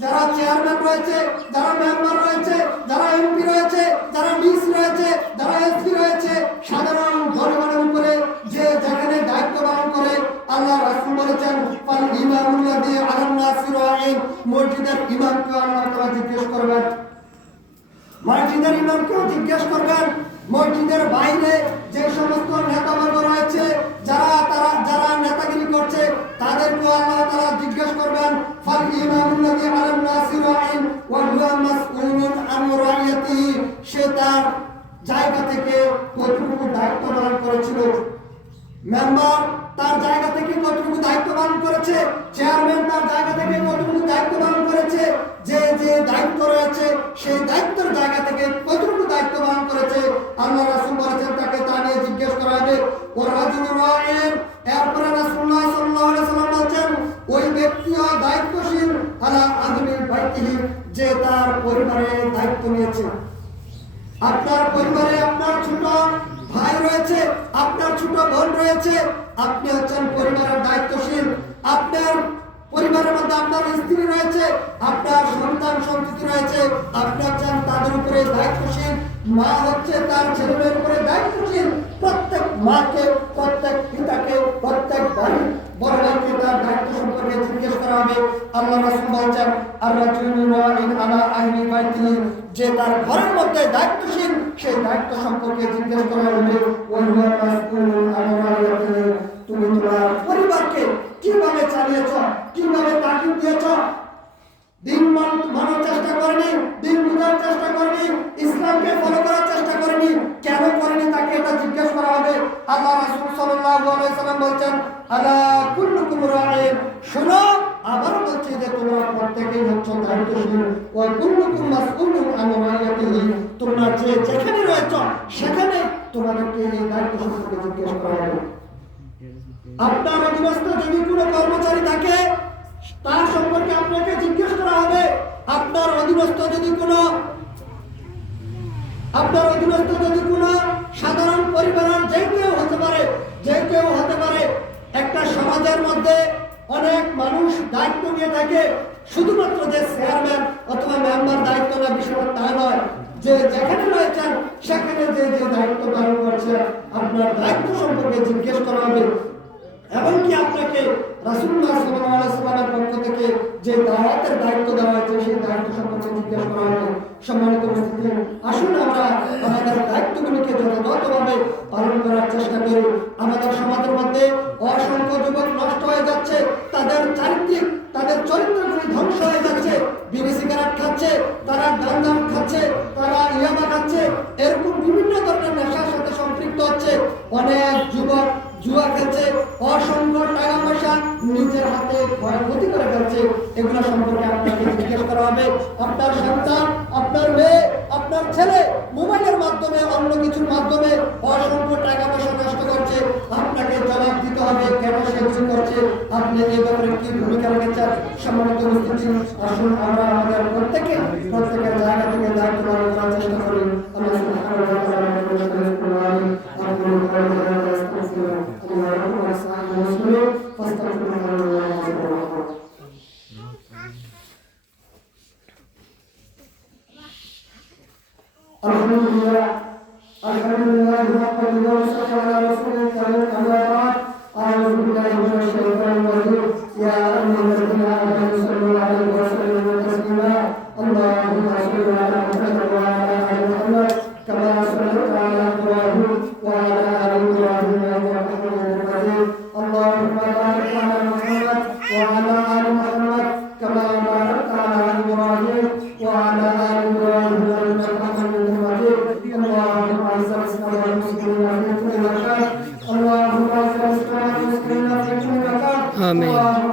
যারা চেয়ারম্যান রয়েছে, যারা মেম্বার রয়েছে, যারা এমপি রয়েছে, যারা ডিসি রয়েছে, যারা এসপি রয়েছে, সাধারণ জনগণের উপরে যে যেখানে দায়িত্ব পালন করে, আল্লাহ রাসূল বলেছেন ফাল ইমামুল্লাযী আলান নাসি রাঈন, মসজিদের ইমামকে আল্লাহ তাআলা জিজ্ঞেস করবেন, মসজিদের ইমামকেও জিজ্ঞেস করবেন, মসজিদের বাইরে যে সমস্ত নেতাবর্গ রয়েছে, যারা নেতাগিরি করছে, তাদেরকেও আল্লাহ তাআলা জিজ্ঞেস করবেন ফাল ইমামুল্লাযী আলান নাসি রাঈন ওয়া হুয়া মাসউলুন আন রাইয়াতিহি, সে তার জায়গা থেকে কতটুকু দায়িত্ব পালন করেছিল। মেম্বার তার জায়গা থেকে কতটুকু দায়িত্ব পালন করেছে, চেয়ারম্যান তার জায়গা থেকে কতটুকু দায়িত্ব পালন করেছে, যে দায়িত্ব রয়েছে সেই দায়িত্বের জায়গা থেকে কতটুকু দায়িত্ব পালন করেছে, আল্লাহ রাসূল বলেছেন তাকে তা নিয়ে জিজ্ঞেস করা হবে। ওয়ারাজুলুর রাঈন, এরপরে রাসূলুল্লাহ সাল্লাল্লাহু আলাইহি ওয়াসাল্লাম বলেছেন ওই ব্যক্তিও দায়িত্বশীল আলা আহলি বাইতিহি, যে তার পরিবারের দায়িত্ব নিয়েছে। আপনার পরিবারে আপনার ছোট ভাই রয়েছে, আপনার ছোট বোন রয়েছে, আপনি হচ্ছেন পরিবারের দায়িত্বশীল। আপনার পরিবারের মধ্যে আপনার স্ত্রী রয়েছে, আপনার সন্তান সন্ততি রয়েছে, আপনি হচ্ছেন তাদের উপরে দায়িত্বশীল। মা হচ্ছে তার ছেলেমেয়ের উপরে দায়িত্বশীল। প্রত্যেক মাকে, প্রত্যেক পিতাকে, প্রত্যেক বড় ভাইকে তার দায়িত্ব সম্পর্কে জিজ্ঞেস করা হবে। আল্লাহ রাসূল বলেছেন আর রাজুলু রাঈন আলা আহলি বাইতিহি, যে তার ঘরের মধ্যে দায়িত্বশীল, সেই দায়িত্ব সম্পর্কে জিজ্ঞেস করা হবে। ওয়া হুয়া মাসউলুন আন রাইয়াতিহি, তুমি তোমার পরিবারকে কিভাবে চালিয়েছ, কিভাবে তাকিদ দিয়েছ, দিন মানার চেষ্টা করেনি, দিন বোঝার চেষ্টা করেনি, ইসলামকে ফলো করার চেষ্টা করেনি, কেন করেনি তাকে এটা জিজ্ঞেস করা হবে। আল্লাহ রাসূল সাল্লাল্লাহু আলাইহি সাল্লাম বলেছেন আলা কুল্লুকুম রাঈন, শোনো আবার বলছি যে তোমরা প্রত্যেকেই হচ্ছে দায়িত্বশীল। ওয়া কুল্লুকুম মাসউলুন আন রাইয়াতিহি, তোমরা যে যেখানে রয়েছ সেখানে তোমাদেরকে এই দায়িত্ব সম্পর্কে জিজ্ঞেস করা হবে। আপনার অধীনস্থ যদি কোনো কর্মচারী থাকে তার সম্পর্কে আপনাকে জিজ্ঞেস করা হবে। আপনার অধীনস্থ যদি কোনো সাধারণ পরিবারের যে কেউ হতে পারে, একটা সমাজের মধ্যে অনেক মানুষ দায়িত্ব নিয়ে থাকে, শুধুমাত্র যে চেয়ারম্যান অথবা মেম্বার দায়িত্ব না, বিষয়টা তা নয়, যে যেখানে রয়েছেন সেখানে যে দায়িত্ব পালন করছে আপনার দায়িত্ব সম্পর্কে জিজ্ঞেস করা হবে। এমনকি আপনাকে রাসূলুল্লাহ সাল্লাল্লাহু আলাইহি ওয়াসাল্লামের পক্ষ থেকে যে দাওয়াতের দায়িত্ব দেওয়া হয়েছে সেই দায়িত্ব সম্পর্কে জিজ্ঞেস করা হবে। সম্মানিত উপস্থিতি, আসুন আমরা আমাদের দায়িত্বগুলিকে যথাযথভাবে পালন করার চেষ্টা করি। আমাদের সমাজের মধ্যে অসংখ্য যুবক নষ্ট হয়ে যাচ্ছে, তাদের চরিত্রগুলি ধ্বংস হয়ে যাচ্ছে, বিড়ি সিগারেট খাচ্ছে, তারা গাঁজা খাচ্ছে, তারা ইয়াবা খাচ্ছে, এরকম বিভিন্ন ধরনের নেশার সাথে সম্পৃক্ত হচ্ছে। অনেক যুবক জুয়া খেলছে, অসংখ্য টাকা পয়সা নিজের হাতে ক্ষয়ক্ষতি করে ফেলছে। এগুলো সম্পর্কে আপনাকে জিজ্ঞেস করা হবে। আপনার সন্তান, আপনার মেয়ে, আপনার ছেলে মোবাইলের মাধ্যমে, অন্য কিছুর মাধ্যমে অসংখ্য টাকা পয়সা নষ্ট করছে, আপনাকে জবাব দিতে হবে কেন সে কিছু করছে, আপনি এই ব্যাপারে কি ভূমিকা রেখেছেন। সম্মানিত উপস্থিতি, আসুন আমরা আমাদের প্রত্যেকের জায়গা থেকে দায়িত্ব পালন করার চেষ্টা করি। আল্লাহ সুবহানাহু ওয়া তাআলা Amin.